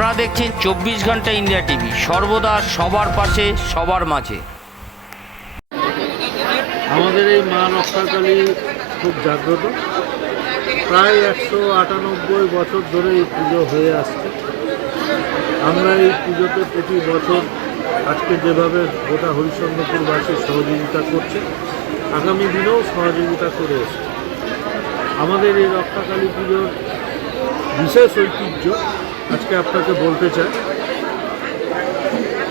আপনারা দেখছেন চব্বিশ ঘণ্টা ইন্ডিয়া টিভি। সর্বদা সবার পাশে, সবার মাঝে। আমাদের এই মা রক্ষাকালী খুব জাগ্রত। প্রায় একশো আটানব্বই বছর ধরে এই পুজো হয়ে আসছে। আমরা এই পুজোতে প্রতি বছর আজকে যেভাবে গোটা হরিশ্চন্দ্রপুরবাসী সহযোগিতা করছে, আগামী দিনেও সহযোগিতা করে এসছে। আমাদের এই রক্ষাকালী পুজোর বিশেষ ঐতিহ্য আজকে আপনাকে বলতে চাই,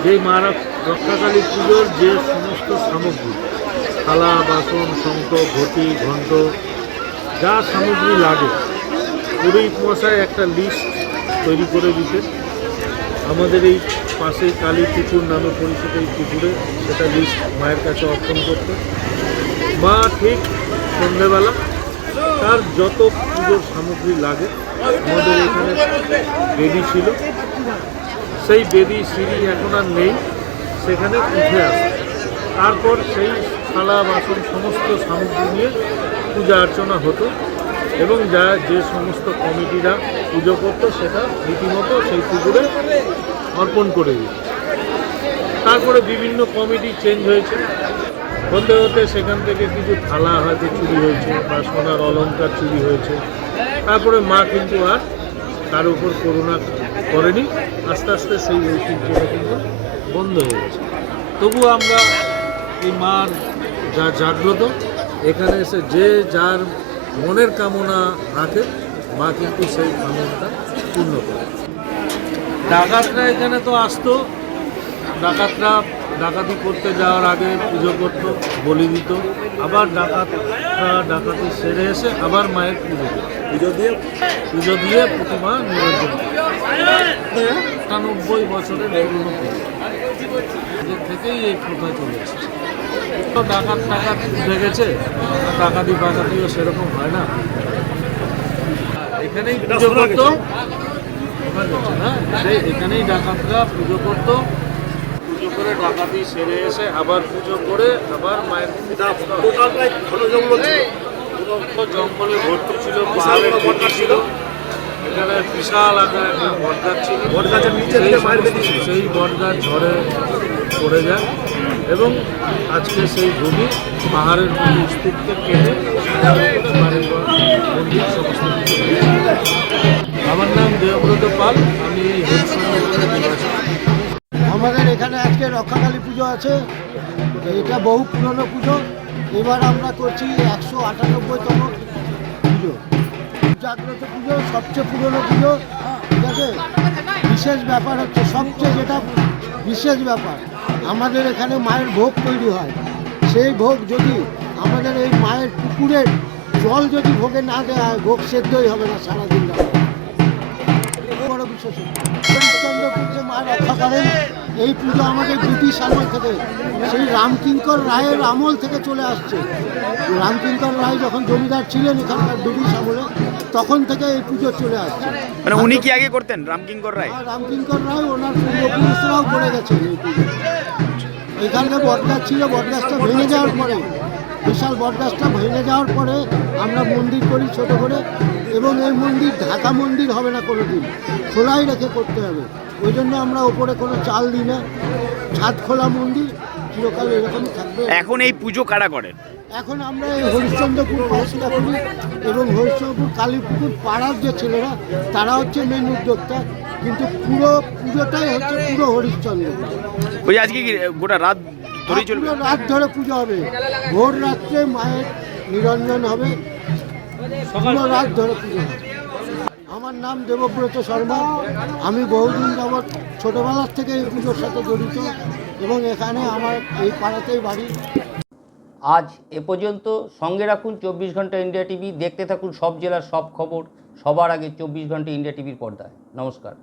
যে মা রক- রক্ষাকালী পুজোর যে সমস্ত সামগ্রী, থালা, বাসন, শঙ্খ, ঘটি, ঘণ্ট, যা সামগ্রী লাগে, পুরোহিত মশাই একটা লিস্ট তৈরি করে দিতেন আমাদের এই পাশে কালী পুকুর নামে পরিচিত এই পুকুরে সেটা লিস্ট মায়ের কাছে অর্পণ করতে। মা ঠিক সন্ধেবেলা তার যত পুজোর সামগ্রী লাগে আমাদের এখানে বেদি ছিল। সেই বেদি সিঁড়ি এখন আর নেই, সেখানে উঠে আসে তারপর সেই থালা, বাসন, সমস্ত সামগ্রী নিয়ে পূজা অর্চনা হতো এবং যা, যে সমস্ত কমিটিরা পুজো করতো, সেটা রীতিমতো সেই পুকুরে অর্পণ করে দিত। তারপরে বিভিন্ন কমিটি চেঞ্জ হয়েছে। হতে হতে সেখান থেকে কিছু থালা হয়তো চুরি হয়েছে বা সোনার অলংকার চুরি হয়েছে। তারপরে মা কিন্তু আর তার উপর করুণা করেনি। আস্তে আস্তে সেই ঐতিহ্যটা কিন্তু বন্ধ হয়ে গেছে। তবু আমরা এই মার যা জাগ্রত, এখানে এসে যে যার মনের কামনা রাখে, মা কিন্তু সেই কামনাটা পূর্ণ করে। ডাকাতরা এখানে তো আসতো। ডাকাতরা ডাকাতি করতে যাওয়ার আগে পুজো করত, বলি দিত। আবার ডাকাতরা ডাকাতি সেরে এসে আবার মায়ের পুজো করত পুজো দিয়ে পুজো দিয়ে প্রতিমা নিরঞ্জন একানব্বই বছরের পুরনো পুজো। থেকেই এই প্রথা চলে এসেছে ডাকাত টাকাত উঠে গেছে ডাকাতি ফাকাতিও সেরকম হয় না। এখানেই পুজো করতো। সেই এখানেই ডাকাতরা পুজো করতো। পুজো করে ডাকাতি সেরে এসে আবার পুজো করে আবার মায়ের টোটালটাই ঘন জঙ্গল ছিল। পুরো জঙ্গলে ভর্তি ছিল পাহাড়ের ভর্তি ছিল। এখানে বিশাল আকার একটা বটগাছ ছিল। বটগাছের নিচে সেই বটগাছ ঝড়ে পড়ে যায় এবং আজকে সেই ভূমি পাহাড়ের ভূমি স্তূপকে কেটে মায়ের মন্দির সমস্ত আমার নাম দেবব্রত পাল আমি আমাদের এখানে আজকে রক্ষাকালী পুজো আছে। এটা বহু পুরনো পুজো। এবার আমরা করছি একশো আটানব্বইতম পুজো। জাগ্রত পুজো, সবচেয়ে পুরনো পুজো। ঠিক আছে? বিশেষ ব্যাপার হচ্ছে, সবচেয়ে যেটা বিশেষ ব্যাপার, আমাদের এখানে মায়ের ভোগ তৈরি হয়। সেই ভোগ যদি আমাদের এই মায়ের পুকুরের জল যদি ভোগে না দেওয়া হয়, ভোগ সেদ্ধই হবে না সারাদিন ধরে বড় যে মা রক্ষা করেন। এই পুজো আমাদের ব্রিটিশ আমল থেকে। সেই রামকিঙ্কর রায়ের আমল থেকে চলে আসছে। রামকিঙ্কর রায় যখন জমিদার ছিলেন এখানকার ব্রিটিশ আমলে তখন থেকে এই পুজো চলে আসছে। মানে উনি কি আগে করতেন রামকিঙ্কর রায়? রামকিঙ্কর রায় ওনার পূর্বপুরুষরাও করে গেছেন এই পুজো। এখানে বটগাছ ছিল বটগাছটা ভেঙে যাওয়ার পরে বিশাল বটগাছটা ভেঙে যাওয়ার পরে আমরা মন্দির করি ছোট করে এবং এই মন্দির ঢাকা মন্দির হবে না কোনো দিন খোলাই রেখে করতে হবে। ওই জন্য আমরা ওপরে কোনো চাল দিই না। ছাদ খোলা মন্দির চিরকাল এরকমই থাকবে। এখন এই পুজো কারা করে এখন আমরা এই হরিশ্চন্দ্রপুর পাঁচটা করি এবং হরিশ্চন্দ্রপুর কালীপুকুর পাড়ার যে ছেলেরা তারা হচ্ছে মেন উদ্যোক্তা। কিন্তু পুরো পুজোটাই হচ্ছে পুরো হরিশ্চন্দ্রপুর ওই আজকে গোটা রাত ধরেই চলবে। পুরো রাত ধরে পুজো হবে। ভোর রাত্রে মায়ের নিরঞ্জন হবে। পুরো রাত ধরে পুজো হবে। আমার নাম দেবব্রত শর্মা। আমি বহুদিন যাবৎ ছোটোবেলার থেকে এই পুজোর সাথে জড়িত এবং এখানে আমার এই পাড়াতেই বাড়ি। আজ এ পর্যন্ত সঙ্গে রাখুন চব্বিশ ঘণ্টা ইন্ডিয়া টিভি। দেখতে থাকুন সব জেলার সব খবর। সবার আগে চব্বিশ ঘণ্টা ইন্ডিয়া টিভির পর্দায়। নমস্কার।